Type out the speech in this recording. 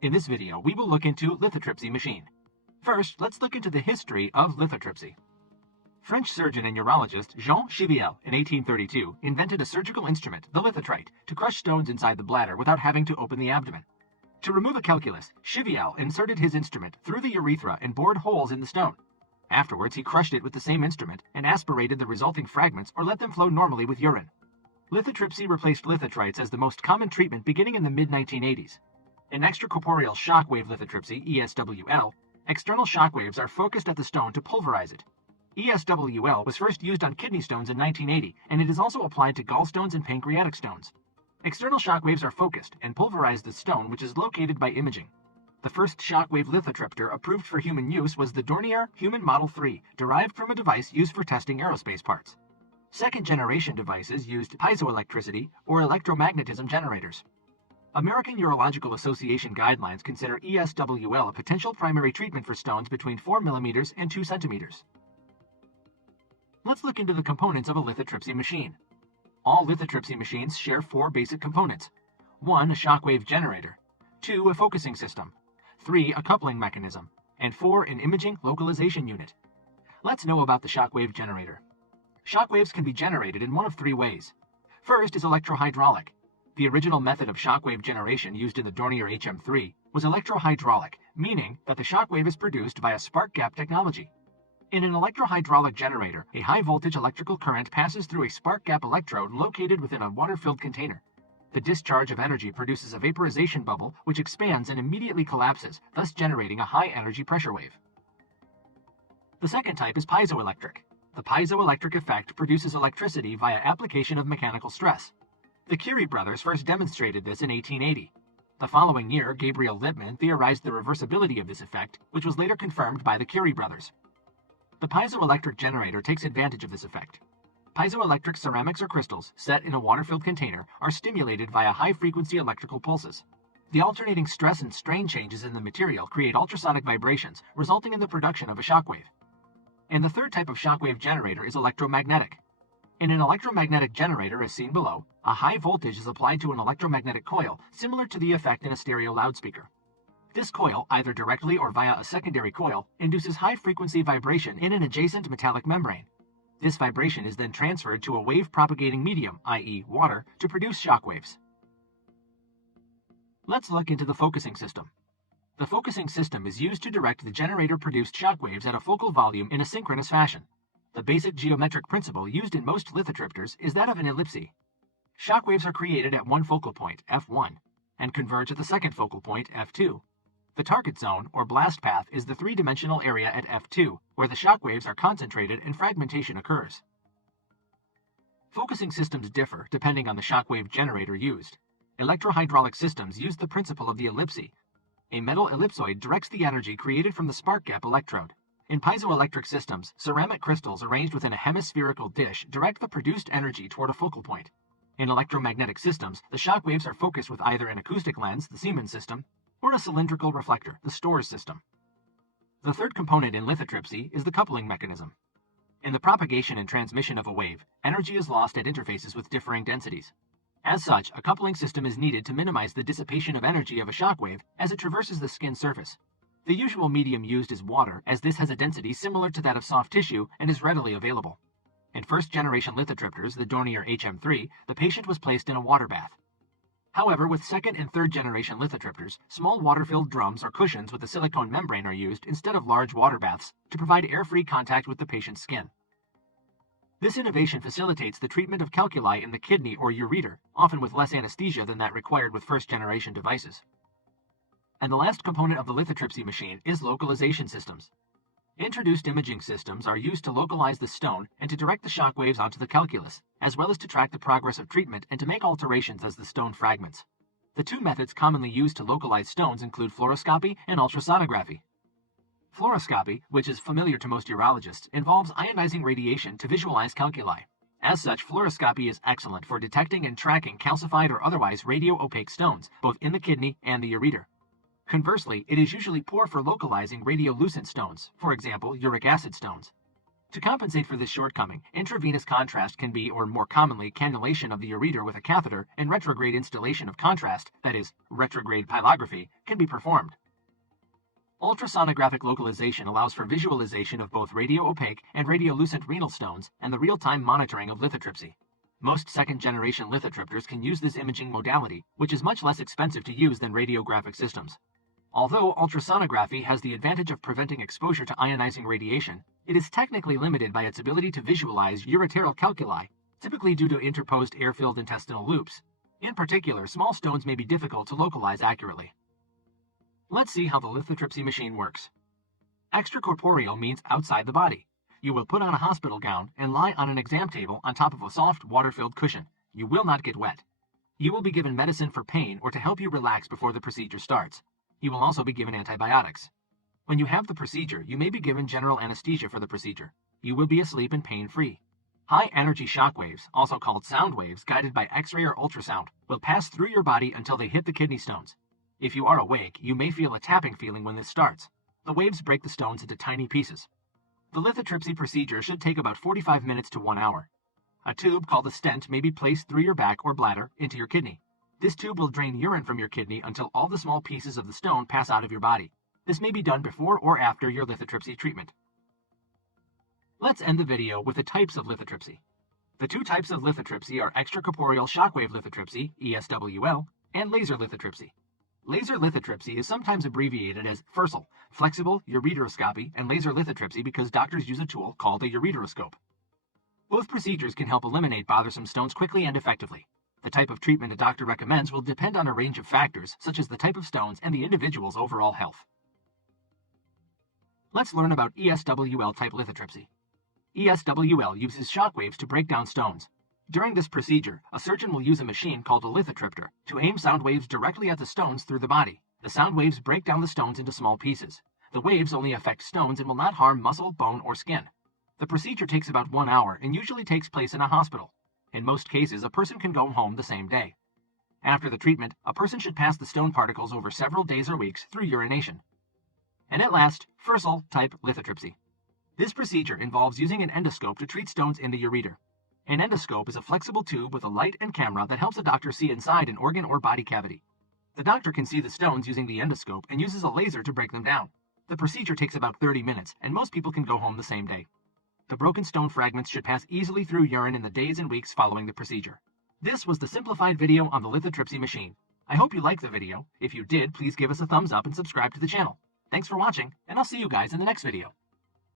In this video, we will look into lithotripsy machine. First, let's look into the history of lithotripsy. French surgeon and urologist Jean Chiviel in 1832 invented a surgical instrument, the lithotrite, to crush stones inside the bladder without having to open the abdomen. To remove a calculus, Chiviel inserted his instrument through the urethra and bored holes in the stone. Afterwards, he crushed it with the same instrument and aspirated the resulting fragments or let them flow normally with urine. Lithotripsy replaced lithotrites as the most common treatment beginning in the mid-1980s. In extracorporeal shockwave lithotripsy, ESWL, external shockwaves are focused at the stone to pulverize it. ESWL was first used on kidney stones in 1980, and it is also applied to gallstones and pancreatic stones. External shockwaves are focused and pulverize the stone, which is located by imaging. The first shockwave lithotriptor approved for human use was the Dornier Human Model 3, derived from a device used for testing aerospace parts. Second-generation devices used piezoelectricity or electromagnetism generators. American Urological Association guidelines consider ESWL a potential primary treatment for stones between 4 mm and 2 cm. Let's look into the components of a lithotripsy machine. All lithotripsy machines share 4 basic components. 1. A shockwave generator. 2. A focusing system. 3. A coupling mechanism. And 4. An imaging localization unit. Let's know about the shockwave generator. Shockwaves can be generated in one of 3 ways. First is electrohydraulic. The original method of shockwave generation used in the Dornier HM3 was electrohydraulic, meaning that the shockwave is produced via spark gap technology. In an electrohydraulic generator, a high-voltage electrical current passes through a spark gap electrode located within a water-filled container. The discharge of energy produces a vaporization bubble which expands and immediately collapses, thus generating a high-energy pressure wave. The second type is piezoelectric. The piezoelectric effect produces electricity via application of mechanical stress. The Curie brothers first demonstrated this in 1880. The following year, Gabriel Lippmann theorized the reversibility of this effect, which was later confirmed by the Curie brothers. The piezoelectric generator takes advantage of this effect. Piezoelectric ceramics or crystals, set in a water-filled container, are stimulated via high-frequency electrical pulses. The alternating stress and strain changes in the material create ultrasonic vibrations, resulting in the production of a shockwave. And the third type of shockwave generator is electromagnetic. In an electromagnetic generator, as seen below, a high voltage is applied to an electromagnetic coil, similar to the effect in a stereo loudspeaker. This coil, either directly or via a secondary coil, induces high-frequency vibration in an adjacent metallic membrane. This vibration is then transferred to a wave-propagating medium, i.e. water, to produce shockwaves. Let's look into the focusing system. The focusing system is used to direct the generator-produced shockwaves at a focal volume in a synchronous fashion. The basic geometric principle used in most lithotriptors is that of an ellipse. Shockwaves are created at one focal point, F1, and converge at the second focal point, F2. The target zone, or blast path, is the 3-dimensional area at F2, where the shockwaves are concentrated and fragmentation occurs. Focusing systems differ depending on the shockwave generator used. Electrohydraulic systems use the principle of the ellipse. A metal ellipsoid directs the energy created from the spark gap electrode. In piezoelectric systems, ceramic crystals arranged within a hemispherical dish direct the produced energy toward a focal point. In electromagnetic systems, the shockwaves are focused with either an acoustic lens, the Siemens system, or a cylindrical reflector, the Storrs system. The third component in lithotripsy is the coupling mechanism. In the propagation and transmission of a wave, energy is lost at interfaces with differing densities. As such, a coupling system is needed to minimize the dissipation of energy of a shockwave as it traverses the skin surface. The usual medium used is water, as this has a density similar to that of soft tissue and is readily available. In first-generation lithotriptors, the Dornier HM3, the patient was placed in a water bath. However, with second- and third-generation lithotriptors, small water-filled drums or cushions with a silicone membrane are used instead of large water baths to provide air-free contact with the patient's skin. This innovation facilitates the treatment of calculi in the kidney or ureter, often with less anesthesia than that required with first-generation devices. And the last component of the lithotripsy machine is localization systems. Introduced imaging systems are used to localize the stone and to direct the shockwaves onto the calculus, as well as to track the progress of treatment and to make alterations as the stone fragments. The 2 methods commonly used to localize stones include fluoroscopy and ultrasonography. Fluoroscopy, which is familiar to most urologists, involves ionizing radiation to visualize calculi. As such, fluoroscopy is excellent for detecting and tracking calcified or otherwise radio-opaque stones, both in the kidney and the ureter. Conversely, it is usually poor for localizing radiolucent stones, for example, uric acid stones. To compensate for this shortcoming, intravenous contrast can be, or more commonly, cannulation of the ureter with a catheter and retrograde installation of contrast, that is, retrograde pylography, can be performed. Ultrasonographic localization allows for visualization of both radio-opaque and radiolucent renal stones and the real-time monitoring of lithotripsy. Most second-generation lithotripters can use this imaging modality, which is much less expensive to use than radiographic systems. Although ultrasonography has the advantage of preventing exposure to ionizing radiation, it is technically limited by its ability to visualize ureteral calculi, typically due to interposed air-filled intestinal loops. In particular, small stones may be difficult to localize accurately. Let's see how the lithotripsy machine works. Extracorporeal means outside the body. You will put on a hospital gown and lie on an exam table on top of a soft, water-filled cushion. You will not get wet. You will be given medicine for pain or to help you relax before the procedure starts. You will also be given antibiotics. When you have the procedure, you may be given general anesthesia for the procedure. You will be asleep and pain-free. High-energy shock waves, also called sound waves guided by X-ray or ultrasound, will pass through your body until they hit the kidney stones. If you are awake, you may feel a tapping feeling when this starts. The waves break the stones into tiny pieces. The lithotripsy procedure should take about 45 minutes to 1 hour. A tube called a stent may be placed through your back or bladder into your kidney. This tube will drain urine from your kidney until all the small pieces of the stone pass out of your body. This may be done before or after your lithotripsy treatment. Let's end the video with the types of lithotripsy. The two types of lithotripsy are extracorporeal shockwave lithotripsy, ESWL, and laser lithotripsy. Laser lithotripsy is sometimes abbreviated as FIRSL, flexible ureteroscopy, and laser lithotripsy because doctors use a tool called a ureteroscope. Both procedures can help eliminate bothersome stones quickly and effectively. The type of treatment a doctor recommends will depend on a range of factors, such as the type of stones and the individual's overall health. Let's learn about ESWL type lithotripsy. ESWL uses shockwaves to break down stones. During this procedure, a surgeon will use a machine called a lithotripter to aim sound waves directly at the stones through the body. The sound waves break down the stones into small pieces. The waves only affect stones and will not harm muscle, bone, or skin. The procedure takes about 1 hour and usually takes place in a hospital. In most cases, a person can go home the same day. After the treatment, a person should pass the stone particles over several days or weeks through urination. And at last, FIRSL type lithotripsy. This procedure involves using an endoscope to treat stones in the ureter. An endoscope is a flexible tube with a light and camera that helps a doctor see inside an organ or body cavity. The doctor can see the stones using the endoscope and uses a laser to break them down. The procedure takes about 30 minutes, and most people can go home the same day. The broken stone fragments should pass easily through urine in the days and weeks following the procedure. This was the simplified video on the lithotripsy machine. I hope you liked the video. If you did, please give us a thumbs up and subscribe to the channel. Thanks for watching, and I'll see you guys in the next video.